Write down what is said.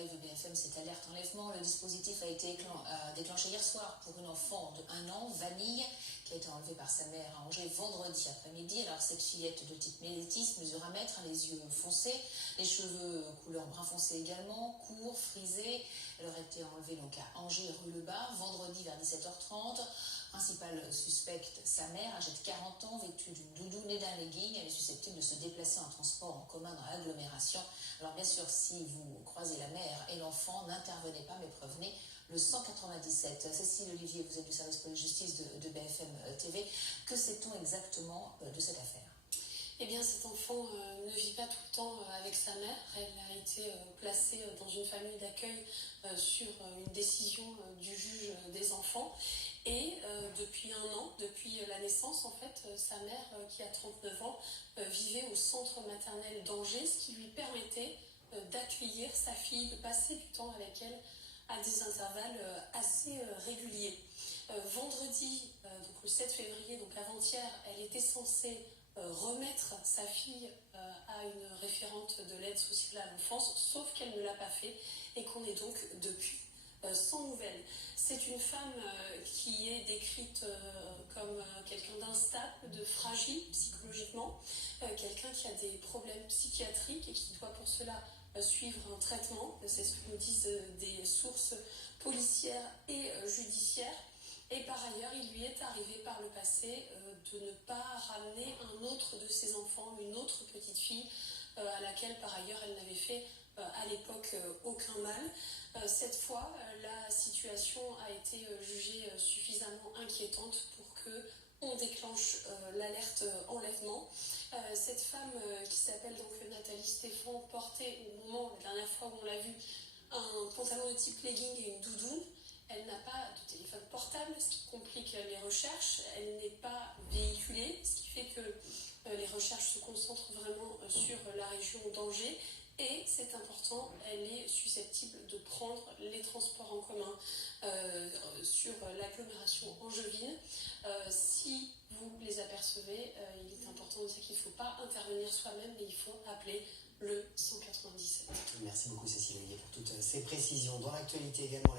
live BFM, cette alerte enlèvement. Le dispositif a été déclenché hier soir pour une enfant de 1 an, Vanille, qui a été enlevée par sa mère à Angers vendredi après-midi. Alors cette fillette de type mélétis mesure 1 mètre, les yeux foncés, les cheveux couleur brun foncé également, courts, frisés. Elle aurait été enlevée donc à Angers, rue Le Bar, vendredi vers 17h30. Principale suspecte, sa mère, âgée de 40 ans, vêtue d'une doudoune et d'un legging. Elle est susceptible de se déplacer en transport en commun dans l'agglomération. Alors bien sûr, si vous croisez la mère et l'enfant, n'intervenez pas, mais prévenez le 197. Cécile Olivier, vous êtes du service police-justice de BFM TV. Que sait-on exactement de cette affaire ? Eh bien, cet enfant ne vit pas tout le temps avec sa mère. Elle a été placée dans une famille d'accueil sur une décision du juge des enfants. Et depuis 1 an, depuis la naissance, en fait, sa mère, qui a 39 ans, vivait au centre maternel d'Angers, ce qui lui permettait d'accueillir sa fille, de passer du temps avec elle à des intervalles assez réguliers. Vendredi, donc le 7 février, donc avant-hier, elle était censée remettre sa fille à une référente de l'aide sociale à l'enfance, sauf qu'elle ne l'a pas fait et qu'on est donc depuis sans nouvelles. C'est une femme qui est décrite comme quelqu'un d'instable, de fragile psychologiquement, quelqu'un qui a des problèmes psychiatriques et qui doit pour cela suivre un traitement. C'est ce que nous disent des sources policières et judiciaires. Et par ailleurs, il lui est arrivé par le passé de ne pas ramener un autre de ses enfants, une autre petite fille, à laquelle par ailleurs elle n'avait fait à l'époque aucun mal. Cette fois, la situation a été jugée suffisamment inquiétante pour qu'on déclenche l'alerte enlèvement. Cette femme qui s'appelle donc Nathalie Stéphan portait au moment, la dernière fois où on l'a vue, un pantalon de type legging et une doudoune. Elle n'a pas de téléphone portable, ce qui complique les recherches. Elle n'est pas véhiculée, ce qui fait que les recherches se concentrent vraiment sur la région d'Angers. Et c'est important, elle est susceptible de prendre les transports en commun sur l'agglomération angevine. Si vous les apercevez, il est important de dire qu'il ne faut pas intervenir soi-même, mais il faut appeler le 197. Merci beaucoup Cécile Olivier pour toutes ces précisions. Dans l'actualité également.